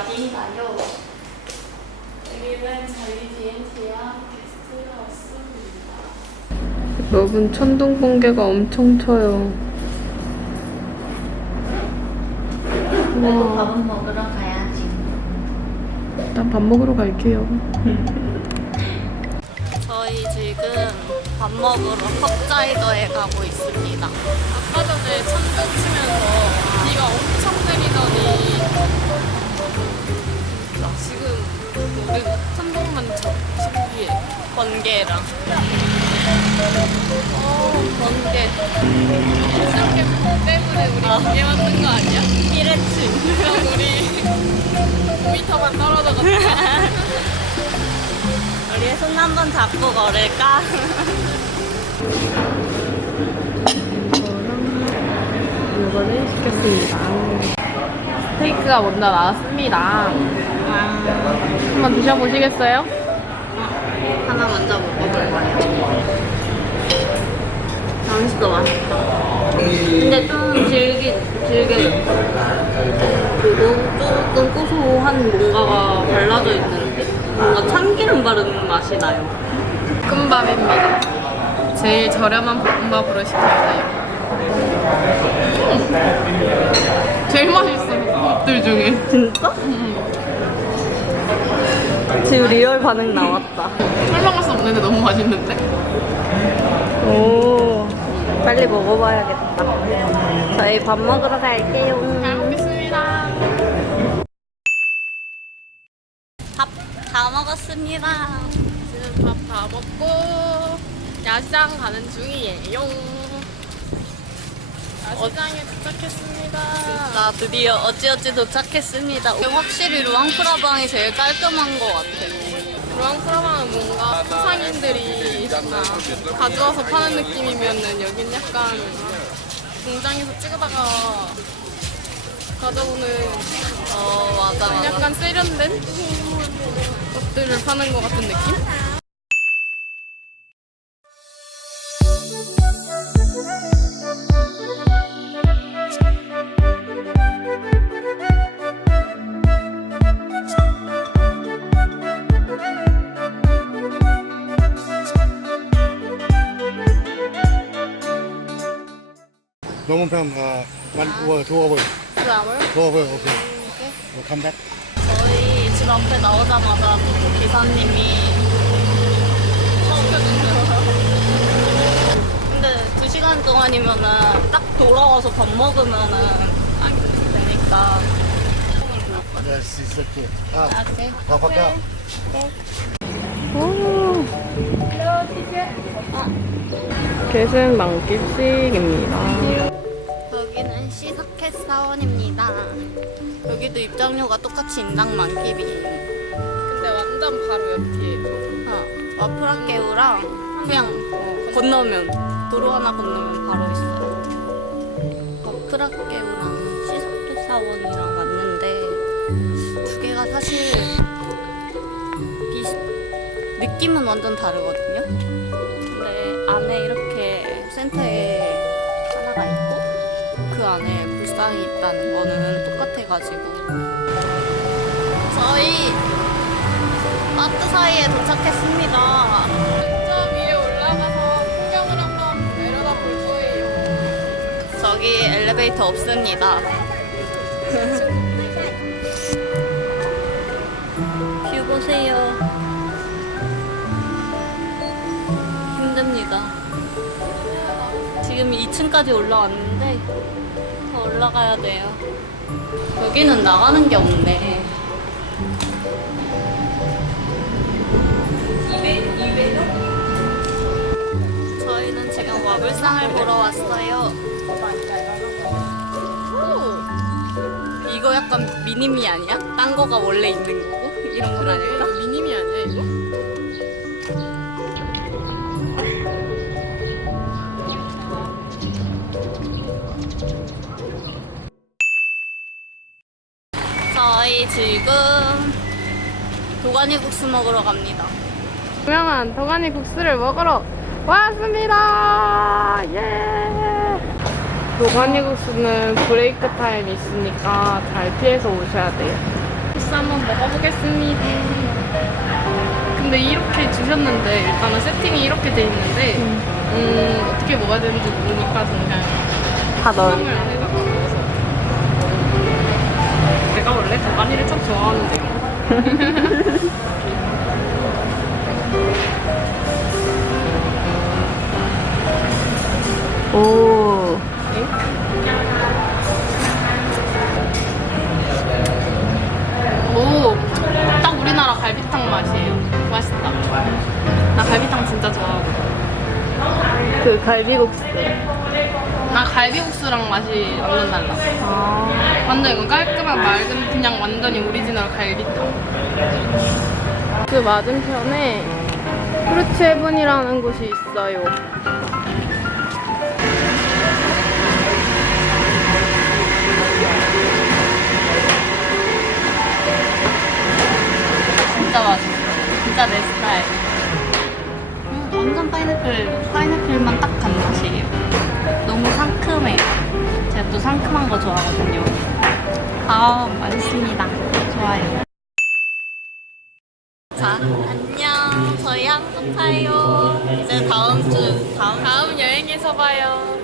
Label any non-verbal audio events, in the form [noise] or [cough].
어딘가요? 여기는 저희 DNT랑 게스트가 왔습니다. 여러분 천둥 번개가 엄청 쳐요. 그래도 밥은 먹으러 가야지. 일단 밥 먹으러 갈게요. [laughs] 저희 지금 밥 먹으러 컵자이더에 가고 있습니다. 아까 전에 천둥 치면서 비가 엄청 내리더니 천둥만 쳐 신기해. 번개랑. 어, 번개. 이렇게 때문에 우리 아. 번개 맞는 거 아니야? 이랬지. 그냥 우리 5m만 떨어져가지고 [laughs] 우리 손 한 번 잡고 걸을까? 이거를 시켰습니다. 스테이크가 먼저 나왔습니다. 한번 드셔보시겠어요? 하나 먼저 먹어볼까요? 맛있어, 맛있어. 근데 좀 질기, 질게. 그리고 조금 고소한 뭔가가 발라져 있는 느낌? 뭔가 참기름 바르는 맛이 나요. 볶음밥입니다. 제일 저렴한 볶음밥으로 시켰어요. 음. 제일 맛있어, 볶음밥들 중에. 진짜? 지금 리얼 반응 나왔다. 설명할 수 없는데 너무 맛있는데? 오, 빨리 먹어봐야겠다. 저희 밥 먹으러 갈게요. 잘 먹겠습니다. 밥 다 먹었습니다. 지금 밥 다 먹고 야시장 가는 중이에요. 야시장에 도착했습니다. 나 드디어 어찌어찌 도착했습니다. 확실히 루앙프라방이 제일 깔끔한 것 같아요. 루앙프라방은 뭔가 수상인들이 아, 가져와서 파는 느낌이면은 여긴 약간 공장에서 찍어다가 가져오는 어, 맞아. 약간 세련된 것들을 파는 것 같은 느낌? From uh, one over, two over, 그 암을 two over. Okay. We'll come back. 저희 집 앞에 나오자마자 기사님이 근데 두 시간 동안이면은 딱 돌아와서 밥 먹으면은 딱 되니까 Yes, it's okay. Ah, 오케이. Papa, 계승 만깁식입니다. 여기는 시사켓 사원입니다. 여기도 입장료가 똑같이 인당 만기비예요. 근데 완전 바로 옆이에요. 어, 와프라케우랑 그냥 건너면 도로 하나 건너면 바로 있어요. 와프라케우랑 시 사원이랑 왔는데 두 개가 사실 비슷 느낌은 완전 다르거든요. 근데 안에 이렇게 센터에 하나가 있고 그 안에 불상이 있다는 거는 똑같아가지고 저희 마트 사이에 도착했습니다. 저 위에 올라가서 풍경을 한번 내려다 볼 거예요. 저기 엘리베이터 없습니다. 뷰 보세요. 힘듭니다. 지금 2층까지 올라왔는데 더 올라가야 돼요. 여기는 나가는 게 없네. 저희는 지금 와불상을 보러 왔어요. 약간 미니미 아니야? 딴 거가 원래 있는 거고? 이런 건 아닐까? 이거 미니미 아니야 이거? 저희 지금 도가니 국수 먹으러 갑니다. 유명한 도가니 국수를 먹으러 왔습니다. 예. 도가니 국수는 브레이크 타임 있으니까 잘 피해서 오셔야 돼요. 돈가스 한번 먹어보겠습니다. 근데 이렇게 주셨는데 일단은 세팅이 이렇게 돼 있는데 음, 어떻게 먹어야 되는지 모르니까 그냥 다 넣어. 을 안에다가 넣어서 내가 원래 도가니를 참 좋아하는데 [laughs] 갈비탕 진짜 좋아하고. 그 갈비국수. 나 갈비국수랑 맛이 완전 달라. 아. 완전 이건 깔끔한 맑은 그냥 완전히 오리지널 갈비탕. 그 맞은편에 프루츠 헤븐이라는 곳이 있어요. 진짜 맛있어. 진짜 내 스타일. 음, 완전 파인애플, 파인애플만 딱 간 맛이에요. 너무 상큼해요. 제가 또 상큼한 거 좋아하거든요. 아, 맛있습니다. 좋아요. 자, 안녕. 저희 한국 타요. 이제 다음 주, 다음, 다음 여행에서 봐요.